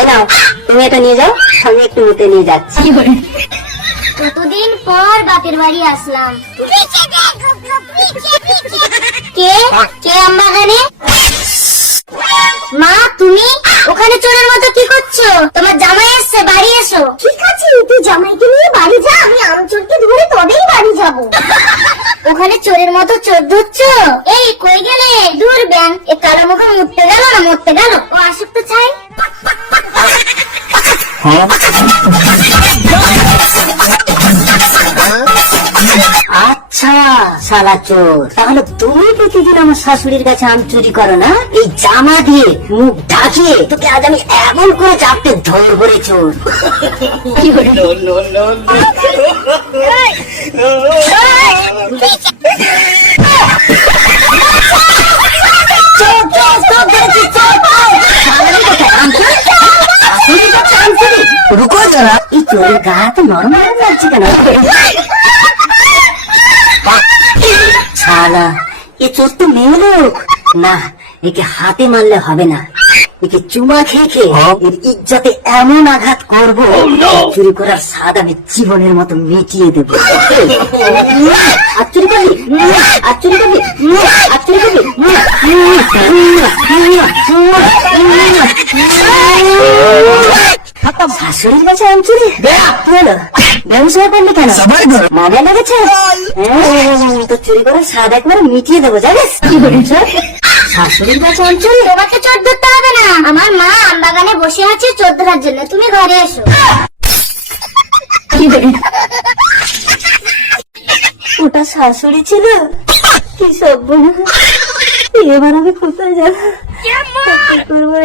এই নাও, তুমি এটা নিয়ে যাও, আমি একটু মুতে নিয়ে যাচ্ছি। কতদিন পর বাপের বাড়ি আসলাম। কে কে আমবাগানে? মা তুমি ওখানে চোরের মতো কি করছো? তোমার জামাই এসছে, বাড়ি এসো। ঠিক আছে, তুই জামাইকে নিয়ে বাড়ি যা, আমি আমচোরকে ধরে তবেই বাড়ি যাব। ওখানে চোরের মতো চোর ধরছো? এই কই গেলে? দূর ব্যাং, এ কালো মুখে মুততে গেল না মরতে গেল? ও আসুক তো চাই। আচ্ছা শালা চোর, তাহলে তুমি প্রতিদিন আমার শাশুড়ির কাছে আম চুরি করো না? এই জামা দিয়ে মুখ ঢাকিয়ে তোকে আজ আমি এমন করে চাপতে ধরবো রে চোর। রুকো যারা, এই চোরের গা তো নরম নরম লাগছে কেন? শালা এ চোর তো মেয়ে লোক না, একে হাতে মারলে হবে না, একে চুমা খেয়ে খেয়ে এর ইজ্জতে এমন আঘাত করবো, চুরি করার স্বাদ আমি জীবনের মতো মিটিয়ে দেবো। আর চুরি করবি, আর চুরি করবি, আর চুরি করবি। শাশুড়ির কাছে আম চুরি হলো, ব্যবসা করলি কেন? মজা লেগেছে? তো চুরি করার স্বাদ একবারে মিটিয়ে দেবো, জানিস? কি বলছো? শাশুড়ির কাছে আম চুরি? তোমাকে চোর ধরতে হবে না, আমার মা আমবাগানে বসে আছে চোর ধরার জন্য, তুমি ঘরে এসো। ওটা শাশুড়ি ছিল? কি সব, এবার আমি কোথায় যাবো, করবো?